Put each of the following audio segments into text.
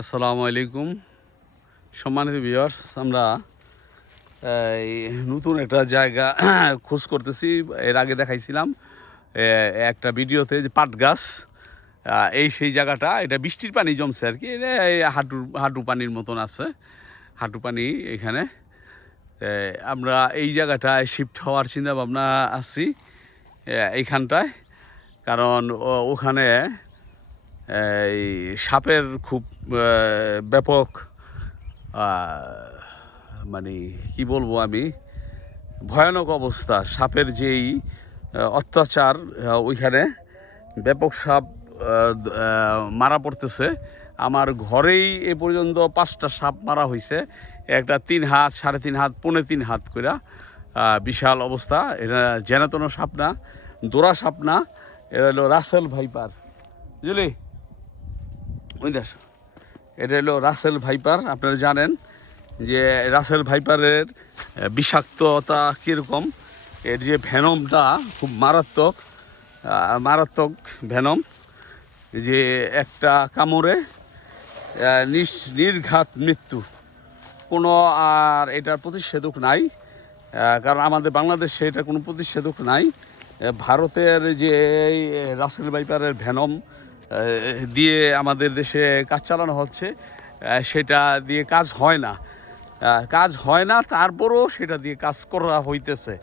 আসসালামু আলাইকুম। সম্মানিত ভিউয়ার্স, আমরা নতুন একটা জায়গা খোঁজ করতেছি। এর আগে দেখাইছিলাম একটা ভিডিওতে যে পাট গাছ এই সেই জায়গাটা, এটা বৃষ্টির পানি জমছে আর কি। হাঁটু হাঁটু পানির মতন আছে, হাঁটু পানি এখানে। আমরা এই জায়গাটায় শিফট হওয়ার চিন্তা ভাবনা আছি এইখানটায়। কারণ ওখানে এই সাপের খুব ব্যাপক মানে কি বলব আমি, ভয়ানক অবস্থা। সাপের যেই অত্যাচার ওইখানে ব্যাপক সাপ মারা পড়তেছে। আমার ঘরেই এ পর্যন্ত পাঁচটা সাপ মারা হয়েছে একটা তিন হাত, সাড়ে তিন হাত, পৌনে তিন হাত কইরা বিশাল অবস্থা। এটা জেনাতন সাপ না, দোরা সাপ না এটা হলো রাসেল ভাইপার। বুঝলি? ওই দেখ, এটা হলো রাসেল ভাইপার, আপনারা জানেন যে রাসেল ভাইপারের বিষাক্ততা কীরকম, এর যে ভেনমটা খুব মারাত্মক মারাত্মক ভেনম, যে একটা কামড়ে নির্ঘাত মৃত্যু। কোনো আর এটার প্রতিষেধক নাই কারণ আমাদের বাংলাদেশে এটা কোনো প্রতিষেধক নাই। ভারতের যে রাসেল ভাইপারের ভেনম দিয়ে আমাদের দেশে কাজ চালানো হচ্ছে সেটা দিয়ে কাজ হয় না। কাজ হয় না তারপরও সেটা দিয়ে কাজ করা হইতেছে।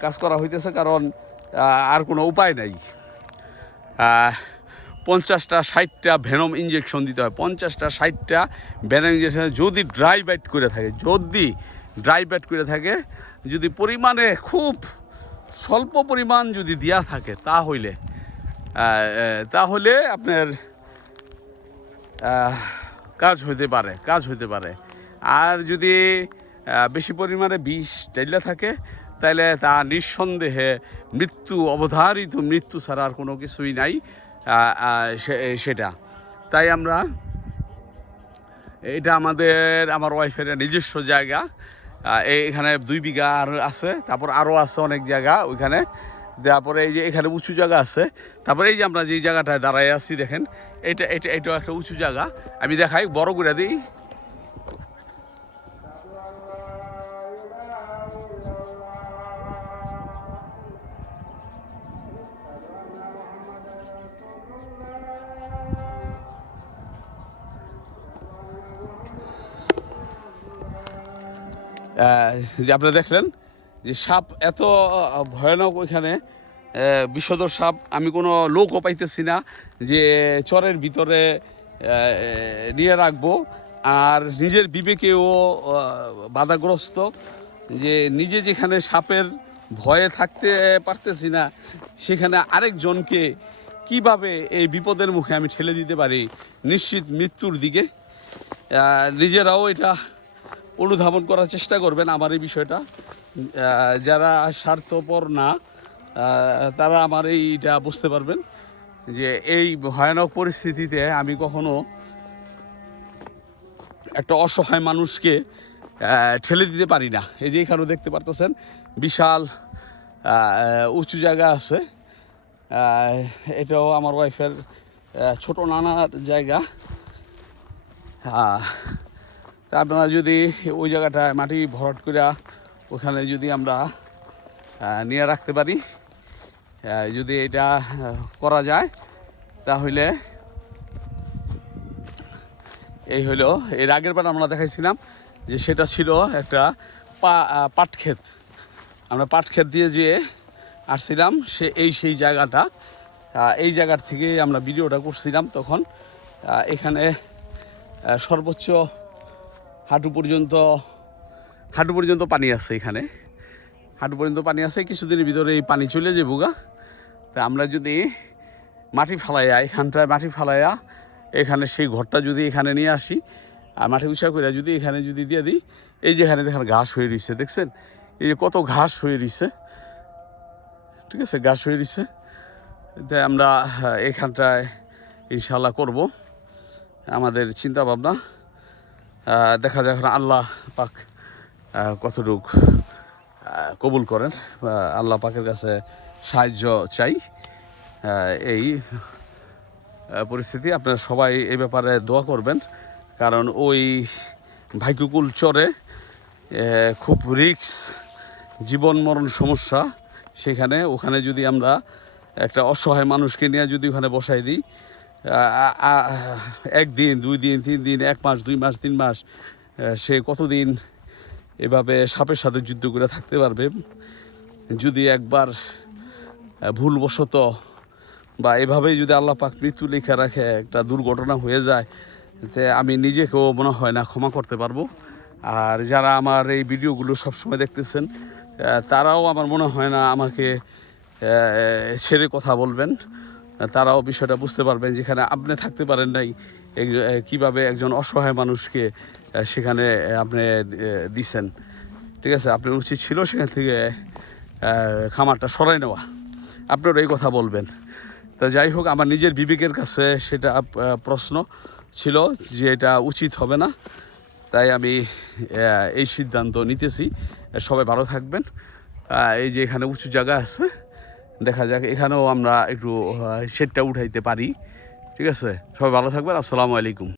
কাজ করা হইতেছে কারণ আর কোনো উপায় নাই। পঞ্চাশটা ষাটটা ভেনম ইঞ্জেকশন দিতে হয়। পঞ্চাশটা ষাটটা ভেনম ইঞ্জেকশন যদি ড্রাই বাইট করে থাকে যদি ড্রাই বাইট করে থাকে যদি পরিমাণে খুব স্বল্প পরিমাণ যদি দেওয়া থাকে আহ, আহ, তাহলে আপনার কাজ হইতে পারে, কাজ হইতে পারে। আর যদি বেশি পরিমাণে বিষ টেলা থাকে তাহলে তা নিঃসন্দেহে মৃত্যু, অবধারিত মৃত্যু ছাড়া আর কোনো কিছুই নাই সেটা। তাই আমরা, এটা আমাদের, আমার ওয়াইফের নিজস্ব জায়গা। এখানে দুই বিঘা আর আছে, তারপর আরও আছে অনেক জায়গা ওইখানে। তারপরে এই যে এখানে উঁচু জায়গা আছে। তারপরে এই যে আমরা যে জায়গাটায় দাঁড়ায় আছি, দেখেন, এটা এটা, এটাও একটা উঁচু জায়গা। আমি দেখাই, বড় করে দিই। যে আপনারা দেখলেন যে সাপ এত ভয়ানক ওইখানে বিষধর সাপ, আমি কোনো লোকও পাইতেছি না যে চরের ভিতরে নিয়ে রাখব। আর নিজের বিবেকেও বাধাগ্রস্ত যে নিজে যেখানে সাপের ভয়ে থাকতে পারতেছি না, সেখানে আরেকজনকে কীভাবে এই বিপদের মুখে আমি ঠেলে দিতে পারি? নিশ্চিত মৃত্যুর দিকে নিজেরাও এটা অনুধাবন করার চেষ্টা করবেন আমার এই বিষয়টা। যারা স্বার্থপর না তারা আমার এইটা বুঝতে পারবেন যে এই ভয়ানক পরিস্থিতিতে আমি কখনো একটা অসহায় মানুষকে ঠেলে দিতে পারি না। এই যে এখানেও দেখতে পারতেছেন, বিশাল উঁচু জায়গা আছে। এটাও আমার ওয়াইফের ছোট নানার জায়গা। তা আপনারা যদি ওই জায়গাটায় মাটি ভরাট করে ওখানে যদি আমরা নিয়ে রাখতে পারি যদি এটা করা যায়, তাহলে এই হলো, এর আগের বার আমরা দেখাইছিলাম যে সেটা ছিল একটা পাট ক্ষেত আমরা পাট ক্ষেত দিয়ে যেয়ে আসছিলাম, সে, এই সেই জায়গাটা এই জায়গার থেকে আমরা ভিডিওটা করছিলাম তখন। এখানে সর্বোচ্চ হাঁটু পর্যন্ত হাঁটু পর্যন্ত পানি আছে এখানে। হাঁটু পর্যন্ত পানি আছে, কিছুদিনের ভিতরে এই পানি চলে যাব গা। তা আমরা যদি মাটি ফালাইয়া, এখানটায় মাটি ফালাইয়া, এখানে সেই ঘরটা যদি এখানে নিয়ে আসি, আর মাটি উঁচা করে যদি এখানে যদি দিয়ে দিই, এই যে এখানে দেখেন ঘাস হয়ে রয়েছে দেখছেন? এই যে কত ঘাস হয়ে রয়েছে ঠিক আছে, ঘাস হয়ে রয়েছে তাই আমরা এখানটায় ইনশাল্লাহ করব। আমাদের চিন্তা ভাবনা দেখা যাক আল্লাহ পাক কতটুক কবুল করেন আল্লাহ পাকের কাছে সাহায্য চাই এই পরিস্থিতি। আপনারা সবাই এই ব্যাপারে দোয়া করবেন, কারণ ওই ভাইকুকুল চরে খুব রিক্স জীবন মরণ সমস্যা, সেখানে, ওখানে যদি আমরা একটা অসহায় মানুষকে নিয়ে যদি ওখানে বসাই দিই একদিন, দুই দিন, তিন দিন, এক মাস, দুই মাস, তিন মাস সে কতদিন এভাবে সাপের সাথে যুদ্ধ করে থাকতে পারবে। যদি একবার ভুলবশত বা এভাবেই যদি আল্লাহ পাক মৃত্যু লেখা রাখে, একটা দুর্ঘটনা হয়ে যায়, তে আমি নিজেকেও মনে হয় না ক্ষমা করতে পারব। আর যারা আমার এই ভিডিওগুলো সবসময় দেখতেছেন তারাও আমার মনে হয় না আমাকে ছেড়ে কথা বলবেন। তারাও বিষয়টা বুঝতে পারবেন যেখানে আপনি থাকতে পারেন নাই কীভাবে একজন অসহায় মানুষকে সেখানে আপনি দিছেন। ঠিক আছে? আপনার উচিত ছিল সেখান থেকে খামারটা সরাই নেওয়া। আপনারা এই কথা বলবেন। তা যাই হোক, আমার নিজের বিবেকের কাছে সেটা প্রশ্ন ছিল যে এটা উচিত হবে না। তাই আমি এই সিদ্ধান্ত নিতেছি। সবাই ভালো থাকবেন। এই যে এখানে উঁচু জায়গা আছে দেখা যাক, এখানেও আমরা একটু শেডটা উঠাইতে পারি। ঠিক আছে? সবাই ভালো থাকবেন, আসসালামু আলাইকুম।